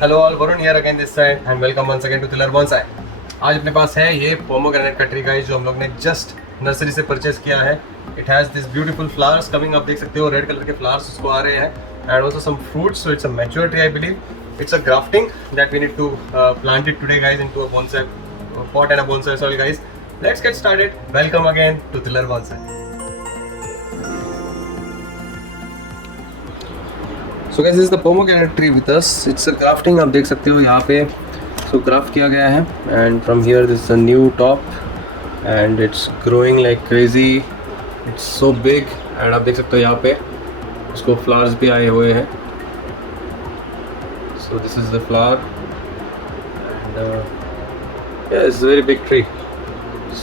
Hello all, Varun here again this side and welcome once again to tiller bonsai. आज अपने पास है ये pomegranate का ट्री गाइस, जो हम लोग ने जस्ट नर्सरी से परचेज किया है। It has this beautiful flowers coming, आप देख सकते हो रेड कलर के फ्लावर्स उसको आ रहे हैं, and also some fruits. So it's a mature tree, I believe it's a grafting that we need to plant it today guys into a bonsai pot and a bonsai soil guys. Let's get started. Welcome again to Tiller Bonsai. So guys, this is the pomegranate tree with us. It's a grafting, आप देख सकते हो यहाँ पे सो graft किया गया है, and from here this is a new top and it's growing like crazy. It's so big, and आप देख सकते हो यहाँ पे उसको फ्लावर्स भी आए हुए हैं। So this is the flower and it's very big tree.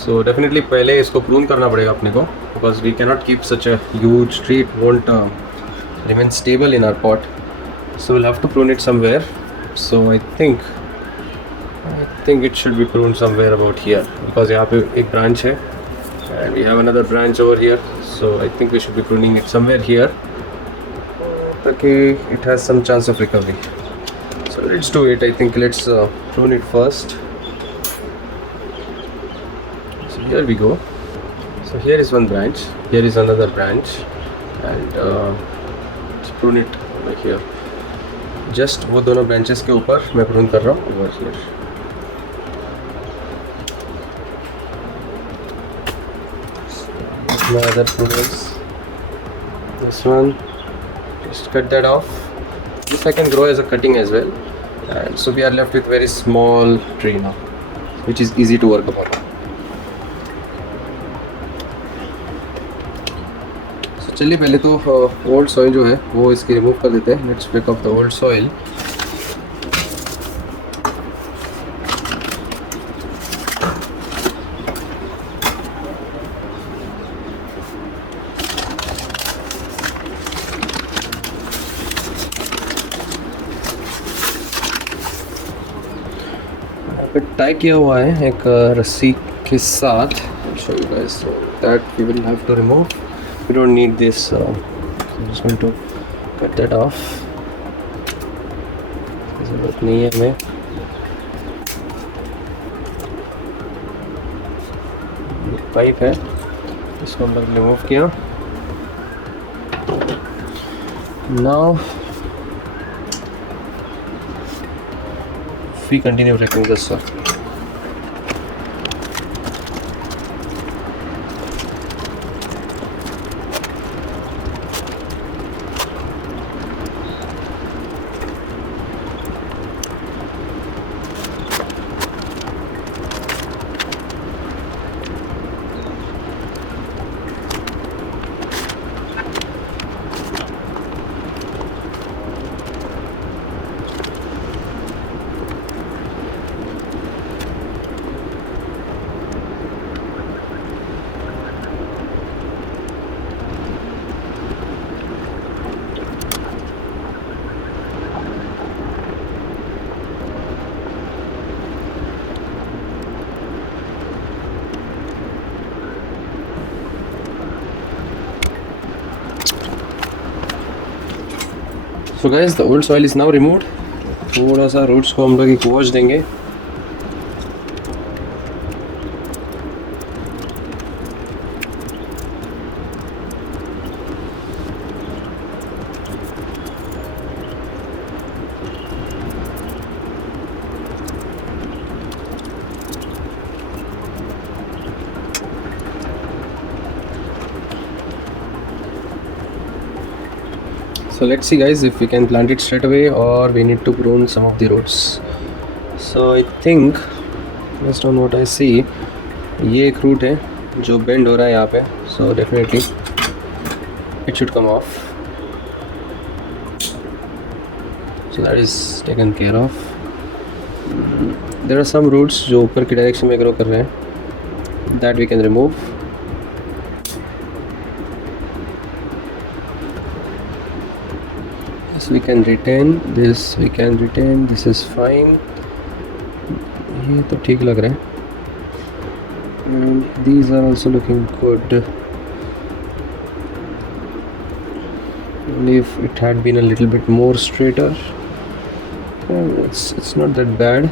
So definitely पहले इसको प्रून करना पड़ेगा अपने को, because we cannot keep such a huge tree, it won't remain stable in our pot, so we'll have to prune it somewhere. So I think it should be pruned somewhere about here, because यहाँ पे एक branch है and we have another branch over here, so I think we should be pruning it somewhere here ताकि it has some chance of recovery. So let's do it. I think let's prune it first. So here we go. So here is one branch, here is another branch, and prune it like here. Just वो दोनों branches के ऊपर मैं prune कर रहा हूँ over here. My other prunings. This one, just cut that off. This I can grow as a cutting as well. And so we are left with very small tree now, which is easy to work upon. चलिए पहले तो old soil जो है वो इसकी remove कर देते हैं. Let's pick up the old soil. Tie किया हुआ है एक रस्सी के साथ. Show you guys, so that we will have to remove. We don't need this, so I'm just going to cut that off. ज़रूरत नहीं है हमें. पाइप है, इसको हम लोग रिमूव किया. Now we continue wrecking this soil. So guys, the old soil is now removed. थोड़ा सा रूट्स को हम लोग एक वॉश देंगे. So let's see guys if we can plant it straight away or we need to prune some of the roots. So I think based on what I see, ये एक root है जो bend हो रहा है यहाँ पे. So definitely it should come off. So that is taken care of. There are some roots जो ऊपर की direction में grow कर रहे हैं, that we can remove. We can retain this, we can retain this is fine. ये तो ठीक लग रहा है. And these are also looking good. Only if it had been a little bit more straighter. It's not that bad.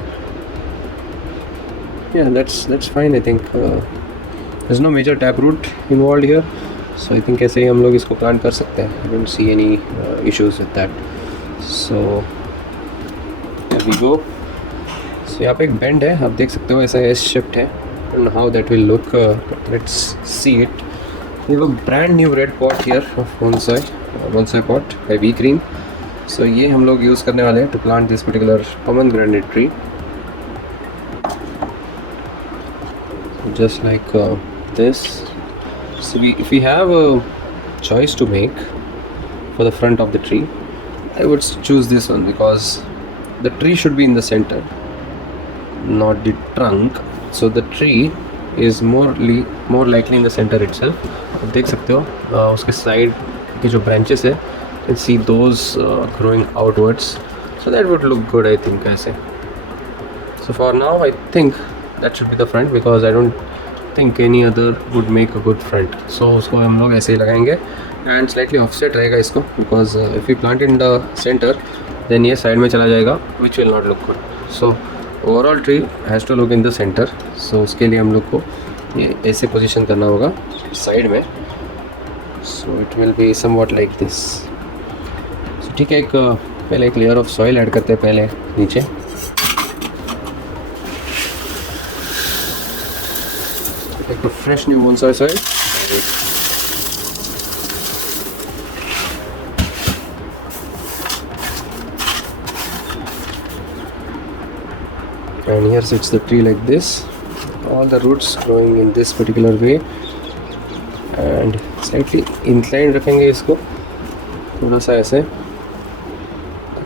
Yeah, that's fine. I think there's no major taproot involved here, so I think ऐसे ही हम लोग इसको plant कर सकते हैं. I don't see any issues with that. So there we go. So यहाँ पे एक bend है, आप देख सकते हो ऐसा S shaped है. I don't know how that will look. Let's see it. We have a brand new red pot here of bonsai pot by V Green. So ये हम लोग यूज़ करने वाले हैं to plant this particular pomegranate tree. Just like this. So if we have a choice to make for the front of the tree, I would choose this one because the tree should be in the center, not the trunk. So the tree is more likely in the center itself. आप देख सकते हो उसके side के जो branches है, you can see those growing outwards. So that would look good, I think. ऐसे. So for now, I think that should be the front because I don't think any other would make a good front. So उसको हम लोग ऐसे ही लगाएंगे and slightly offset रहेगा इसको because if we plant in the center then ये side में चला जाएगा which will not look good. So overall tree has to look in the center. So उसके लिए हम लोग को ये ऐसे position करना होगा side में. So it will be somewhat like this. So ठीक है, एक पहले एक layer of soil ऐड करते हैं पहले नीचे. Like a fresh new bonsai soil. And here sits the tree like this. All the roots growing in this particular way. And slightly inclined रखेंगे इसको थोड़ा सा ऐसे.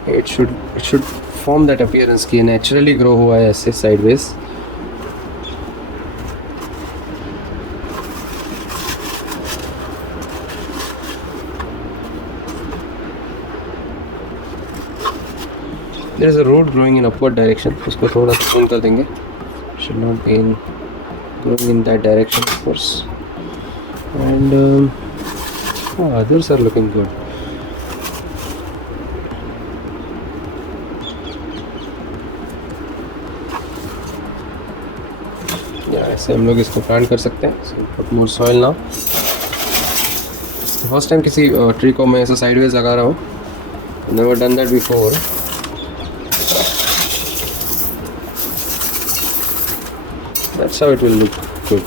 It should form that appearance कि naturally grow हुआ है ऐसे sideways. There is a root growing in upward direction. उसको थोड़ा prune कर देंगे. Should not be growing in that direction, of course. And others are looking good. Yeah, ऐसे हम लोग इसको plant कर सकते हैं. So put more soil now. First time किसी tree को मैं ऐसा sideways लगा रहा हूँ. Never done that before. That's how it will look good.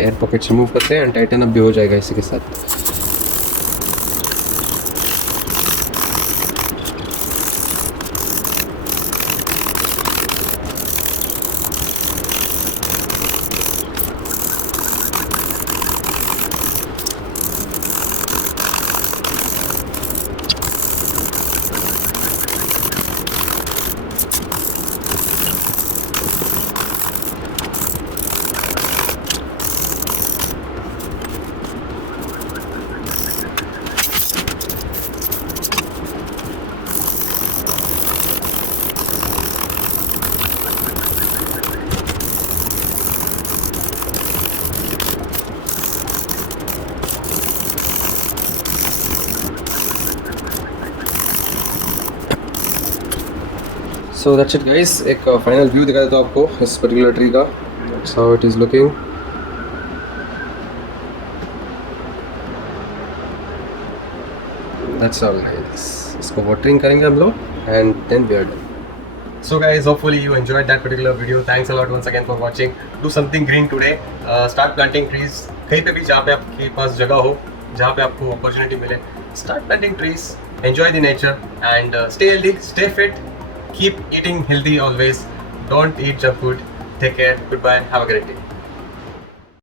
Air pocket remove करते हैं एंड टाइटन अप भी हो जाएगा इसी के साथ. So that's it guys, एक फाइनल व्यू दिखा देता हूँ आपको इस पर्टिकुलर ट्री का. That's how it is looking. That's all guys. इसको वाटरिंग करेंगे हम लोग and then we are done. So guys, hopefully you enjoyed that particular video. Thanks a lot once again for watching. Do something green today. Start planting trees. कहीं पे भी जहाँ पे आपके पास जगह हो, जहाँ पे आपको opportunity मिले, start planting trees. Enjoy the nature and stay healthy, stay fit. Keep eating healthy always. Don't eat junk food. Take care. Goodbye. Have a great day.